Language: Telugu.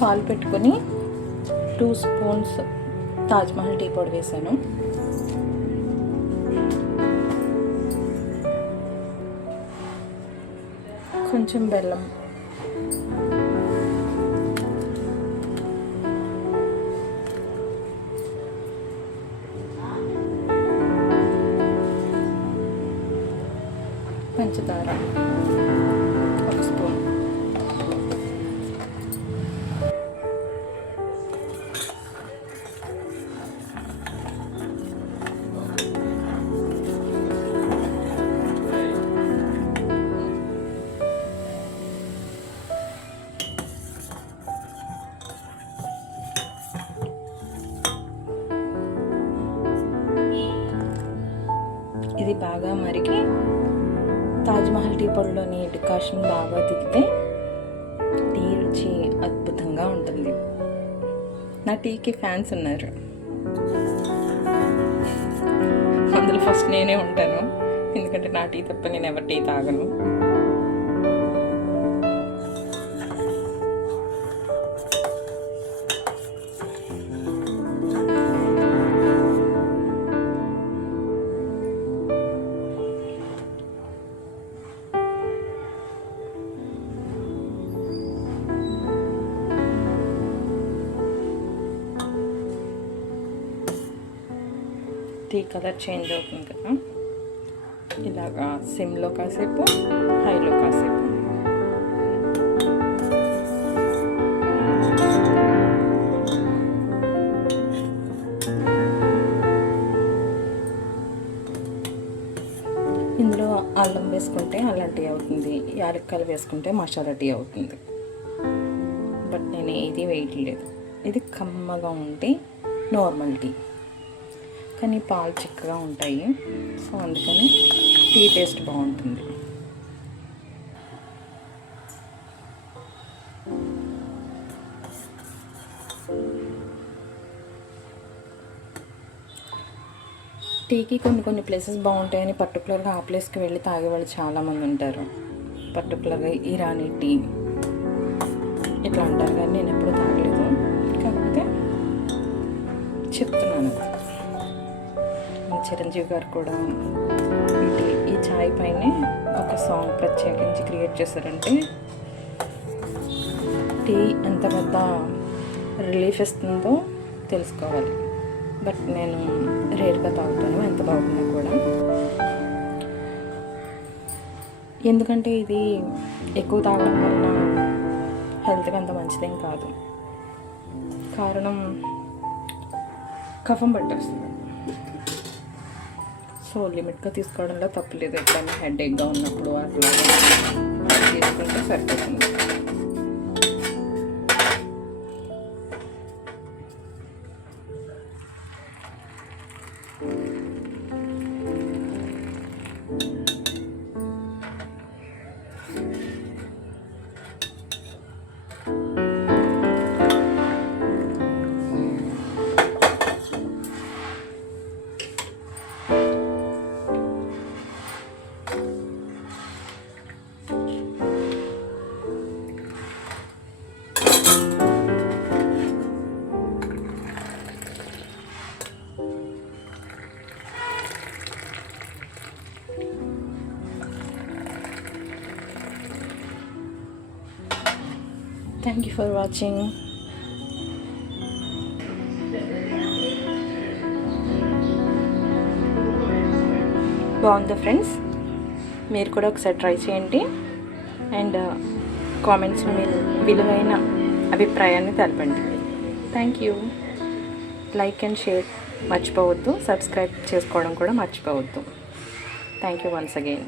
పాలు పెట్టుకొని 2 స్పూన్స్ తాజ్మహల్ టీ పొడి వేసాను. కొంచెం బెల్లం, పంచదార 1 స్పూన్, ఇది బాగా మరిగి తాజ్మహల్ టీ పొడిలోని డికాషన్ బాగా దిగితే టీ రుచి అద్భుతంగా ఉంటుంది. నా టీకి ఫ్యాన్స్ ఉన్నారు, అందులో ఫస్ట్ నేనే ఉంటాను. ఎందుకంటే నా టీ తప్ప నేను ఎవరి టీ తాగను. టీ కలర్ చేంజ్ అవుతుంది కదా, ఇలాగా సిమ్లో కాసేపు, హైలో కాసేపు. ఇందులో అల్లం వేసుకుంటే అల్లం టీ అవుతుంది, యాలక్కాయలు వేసుకుంటే మసాలా టీ అవుతుంది. బట్ నేను ఏది వేయట్లేదు. ఇది కమ్మగా ఉంటే నార్మల్ టీ, కానీ పాలు చిక్కగా ఉంటాయి. సో అందుకని టీ టేస్ట్ బాగుంటుంది. టీకి కొన్ని ప్లేసెస్ బాగుంటాయని పర్టికులర్గా ఆ ప్లేస్కి వెళ్ళి తాగేవాళ్ళు చాలామంది ఉంటారు. పర్టికులర్గా ఇరానీ టీ ఇట్లా అంటారు, కానీ నేను ఎప్పుడూ తాగలేదు. కాకపోతే చెప్తున్నాను. చిరంజీవి గారు కూడా ఈ ఛాయ్ పైనే ఒక సాంగ్ ప్రత్యేకించి క్రియేట్ చేశారంటే టీ ఎంత పెద్ద రిలీఫ్ ఇస్తుందో తెలుసుకోవాలి. బట్ నేను రేర్గా తాగుతాను ఎంత బాగున్నా కూడా, ఎందుకంటే ఇది ఎక్కువ తాగడం వల్ల హెల్త్కి అంత మంచిదేం కాదు. కారణం కఫం పట్టేస్తుంది. సో లిమిట్గా తీసుకోవడంలో తప్పులేదు. ఎప్పుడైనా హెడేక్గా ఉన్నప్పుడు అట్లా తీసుకుంటే సరిపోతుంది. Thank you for watching. బాగుందా ఫ్రెండ్స్? మీరు కూడా ఒకసారి ట్రై చేయండి అండ్ కామెంట్స్ మీరు విలువైన అభిప్రాయాన్ని తెలపండి. Thank you. Like and share మర్చిపోవద్దు, సబ్స్క్రైబ్ చేసుకోవడం కూడా మర్చిపోవద్దు. Thank you once again.